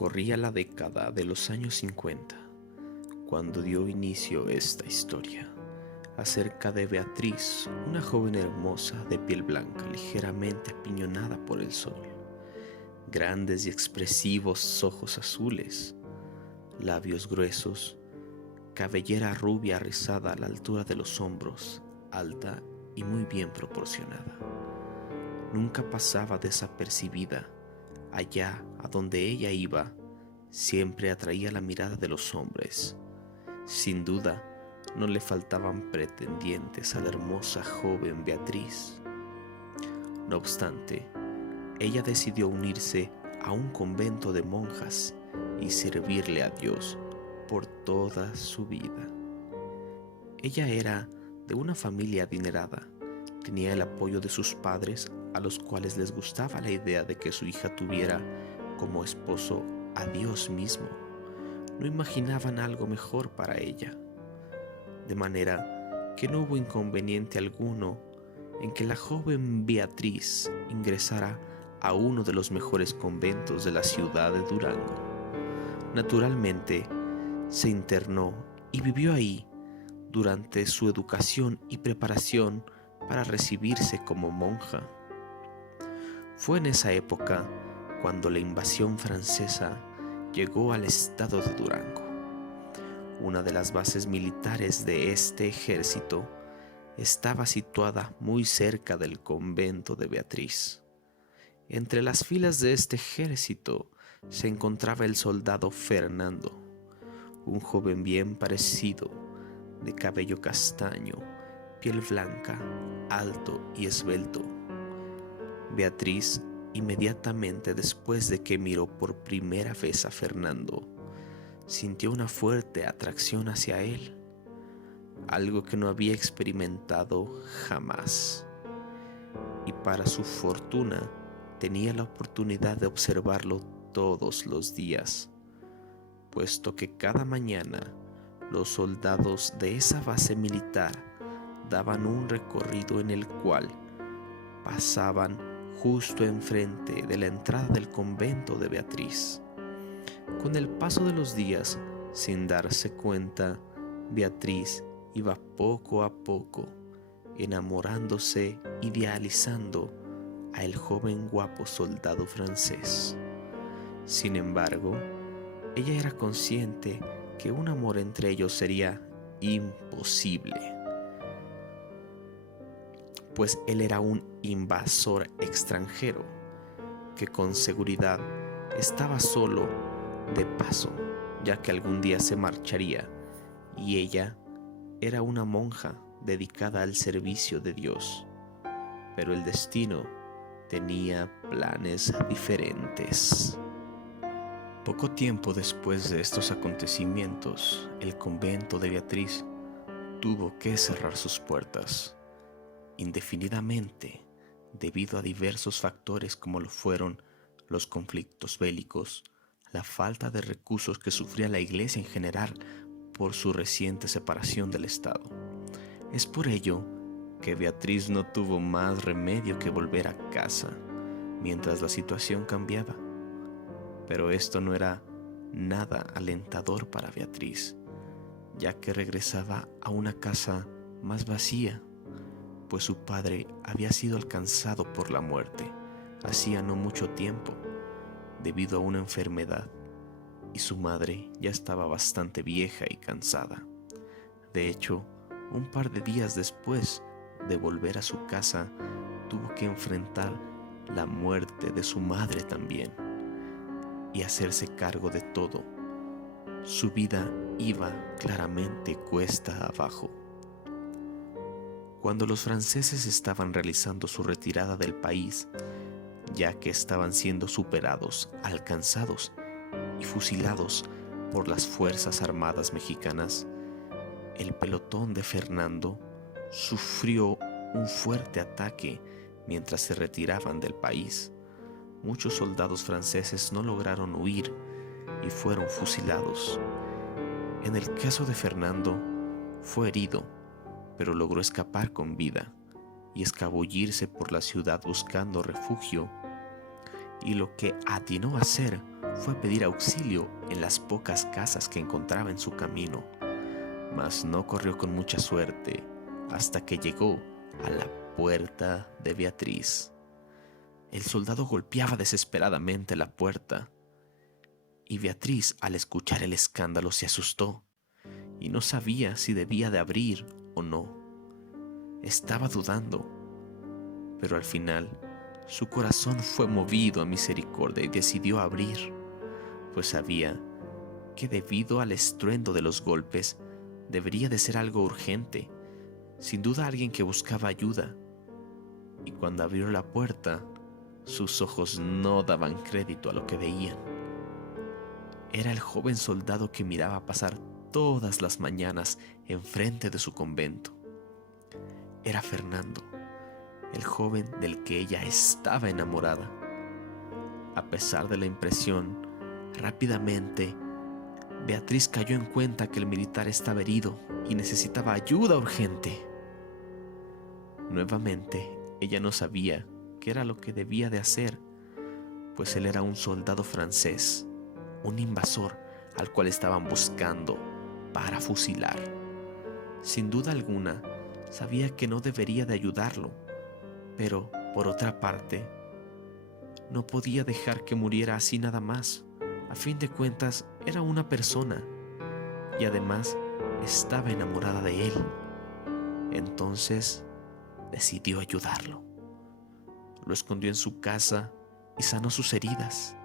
Corría la década de los años 50 cuando dio inicio esta historia acerca de Beatriz, una joven hermosa de piel blanca ligeramente apiñonada por el sol, grandes y expresivos ojos azules, labios gruesos, cabellera rubia rizada a la altura de los hombros, alta y muy bien proporcionada. Nunca pasaba desapercibida. Allá a donde ella iba, siempre atraía la mirada de los hombres. Sin duda, no le faltaban pretendientes a la hermosa joven Beatriz. No obstante, ella decidió unirse a un convento de monjas y servirle a Dios por toda su vida. Ella era de una familia adinerada. Tenía el apoyo de sus padres, a los cuales les gustaba la idea de que su hija tuviera como esposo a Dios mismo. No imaginaban algo mejor para ella, de manera que no hubo inconveniente alguno en que la joven Beatriz ingresara a uno de los mejores conventos de la ciudad de Durango. Naturalmente, se internó y vivió ahí durante su educación y preparación para recibirse como monja. Fue en esa época cuando la invasión francesa llegó al estado de Durango. Una de las bases militares de este ejército estaba situada muy cerca del convento de Beatriz. Entre las filas de este ejército se encontraba el soldado Fernando, un joven bien parecido, de cabello castaño, piel blanca, alto y esbelto. Beatriz, inmediatamente después de que miró por primera vez a Fernando, sintió una fuerte atracción hacia él, algo que no había experimentado jamás. Y para su fortuna, tenía la oportunidad de observarlo todos los días, puesto que cada mañana los soldados de esa base militar daban un recorrido en el cual pasaban justo enfrente de la entrada del convento de Beatriz. Con el paso de los días, sin darse cuenta, Beatriz iba poco a poco enamorándose, idealizando a el joven guapo soldado francés. Sin embargo, ella era consciente que un amor entre ellos sería imposible, pues él era un invasor extranjero que con seguridad estaba solo de paso, ya que algún día se marcharía, y ella era una monja dedicada al servicio de Dios. Pero el destino tenía planes diferentes. Poco tiempo después de estos acontecimientos, el convento de Beatriz tuvo que cerrar sus puertas indefinidamente debido a diversos factores como lo fueron los conflictos bélicos, la falta de recursos que sufría la iglesia en general por su reciente separación del Estado. Es por ello que Beatriz no tuvo más remedio que volver a casa mientras la situación cambiaba. Pero esto no era nada alentador para Beatriz, ya que regresaba a una casa más vacía, pues su padre había sido alcanzado por la muerte hacía no mucho tiempo debido a una enfermedad, y su madre ya estaba bastante vieja y cansada. De hecho, un par de días después de volver a su casa, tuvo que enfrentar la muerte de su madre también y hacerse cargo de todo. Su vida iba claramente cuesta abajo. Cuando los franceses estaban realizando su retirada del país, ya que estaban siendo superados, alcanzados y fusilados por las Fuerzas Armadas mexicanas, el pelotón de Fernando sufrió un fuerte ataque mientras se retiraban del país. Muchos soldados franceses no lograron huir y fueron fusilados. En el caso de Fernando, fue herido, pero logró escapar con vida y escabullirse por la ciudad buscando refugio, y lo que atinó a hacer fue a pedir auxilio en las pocas casas que encontraba en su camino, mas no corrió con mucha suerte hasta que llegó a la puerta de Beatriz. El soldado golpeaba desesperadamente la puerta y Beatriz, al escuchar el escándalo, se asustó y no sabía si debía de abrir o no. Estaba dudando, pero al final su corazón fue movido a misericordia y decidió abrir, pues sabía que debido al estruendo de los golpes debería de ser algo urgente, sin duda alguien que buscaba ayuda. Y cuando abrió la puerta, sus ojos no daban crédito a lo que veían. Era el joven soldado que miraba pasar todas las mañanas enfrente de su convento. Era Fernando, el joven del que ella estaba enamorada. A pesar de la impresión, rápidamente Beatriz cayó en cuenta que el militar estaba herido y necesitaba ayuda urgente. Nuevamente, ella no sabía qué era lo que debía de hacer, pues él era un soldado francés, un invasor al cual estaban buscando para fusilar. Sin duda alguna, sabía que no debería de ayudarlo, pero por otra parte, no podía dejar que muriera así nada más. A fin de cuentas, era una persona y además estaba enamorada de él. Entonces, decidió ayudarlo. Lo escondió en su casa y sanó sus heridas.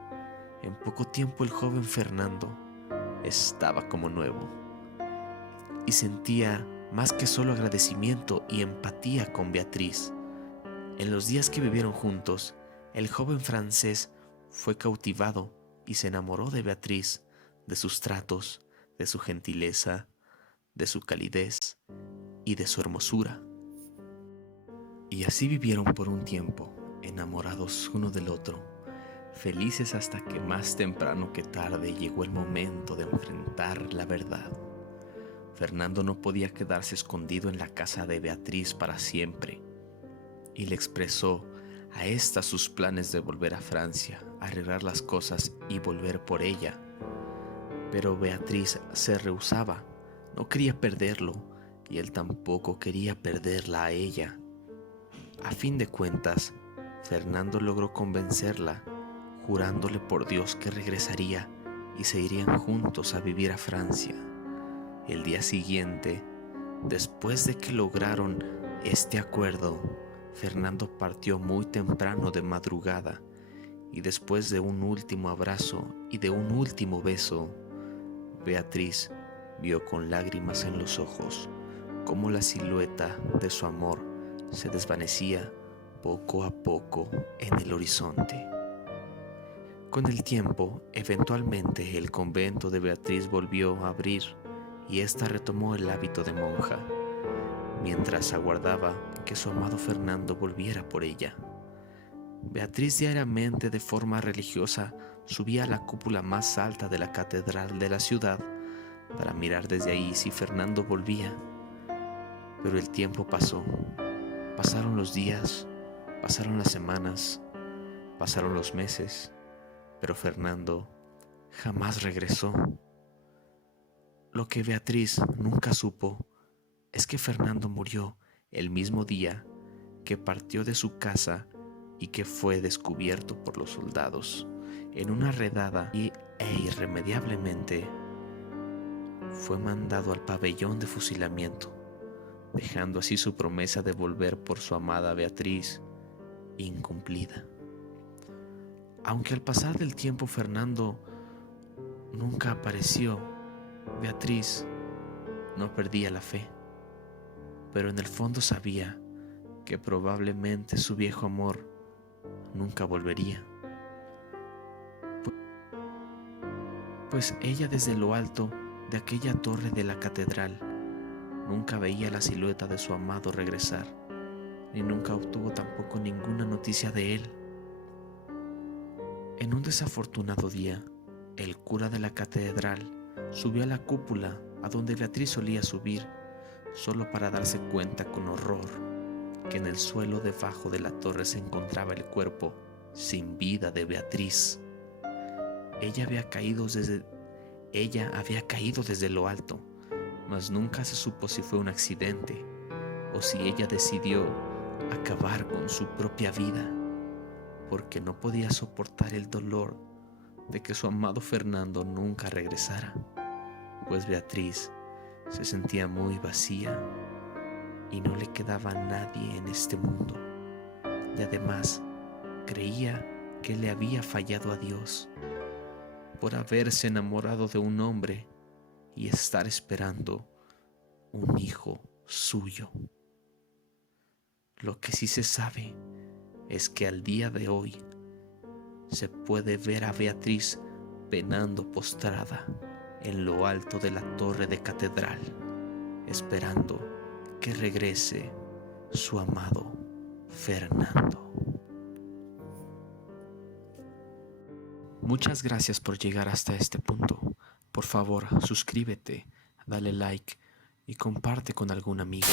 En poco tiempo el joven Fernando estaba como nuevo y sentía más que solo agradecimiento y empatía con Beatriz. En los días que vivieron juntos, el joven francés fue cautivado y se enamoró de Beatriz, de sus tratos, de su gentileza, de su calidez y de su hermosura. Y así vivieron por un tiempo, enamorados uno del otro, felices hasta que más temprano que tarde llegó el momento de enfrentar la verdad. Fernando no podía quedarse escondido en la casa de Beatriz para siempre y le expresó a ésta sus planes de volver a Francia, arreglar las cosas y volver por ella. Pero Beatriz se rehusaba, no quería perderlo y él tampoco quería perderla a ella. A fin de cuentas, Fernando logró convencerla, jurándole por Dios que regresaría y se irían juntos a vivir a Francia. El día siguiente, después de que lograron este acuerdo, Fernando partió muy temprano de madrugada y después de un último abrazo y de un último beso, Beatriz vio con lágrimas en los ojos cómo la silueta de su amor se desvanecía poco a poco en el horizonte. Con el tiempo, eventualmente el convento de Beatriz volvió a abrir y ésta retomó el hábito de monja, mientras aguardaba que su amado Fernando volviera por ella. Beatriz diariamente de forma religiosa subía a la cúpula más alta de la catedral de la ciudad para mirar desde ahí si Fernando volvía. Pero el tiempo pasó. Pasaron los días, pasaron las semanas, pasaron los meses, pero Fernando jamás regresó. Lo que Beatriz nunca supo es que Fernando murió el mismo día que partió de su casa y que fue descubierto por los soldados en una redada e irremediablemente fue mandado al pabellón de fusilamiento, dejando así su promesa de volver por su amada Beatriz incumplida. Aunque al pasar del tiempo Fernando nunca apareció, Beatriz no perdía la fe, pero en el fondo sabía que probablemente su viejo amor nunca volvería. Pues ella desde lo alto de aquella torre de la catedral nunca veía la silueta de su amado regresar, ni nunca obtuvo tampoco ninguna noticia de él. En un desafortunado día, el cura de la catedral subió a la cúpula a donde Beatriz solía subir, solo para darse cuenta con horror que en el suelo debajo de la torre se encontraba el cuerpo sin vida de Beatriz. Ella había caído desde lo alto, mas nunca se supo si fue un accidente o si ella decidió acabar con su propia vida, porque no podía soportar el dolor de que su amado Fernando nunca regresara, pues Beatriz se sentía muy vacía y no le quedaba nadie en este mundo, y además creía que le había fallado a Dios por haberse enamorado de un hombre y estar esperando un hijo suyo. Lo que sí se sabe es que al día de hoy se puede ver a Beatriz penando postrada en lo alto de la torre de catedral, esperando que regrese su amado Fernando. Muchas gracias por llegar hasta este punto. Por favor, suscríbete, dale like y comparte con algún amigo.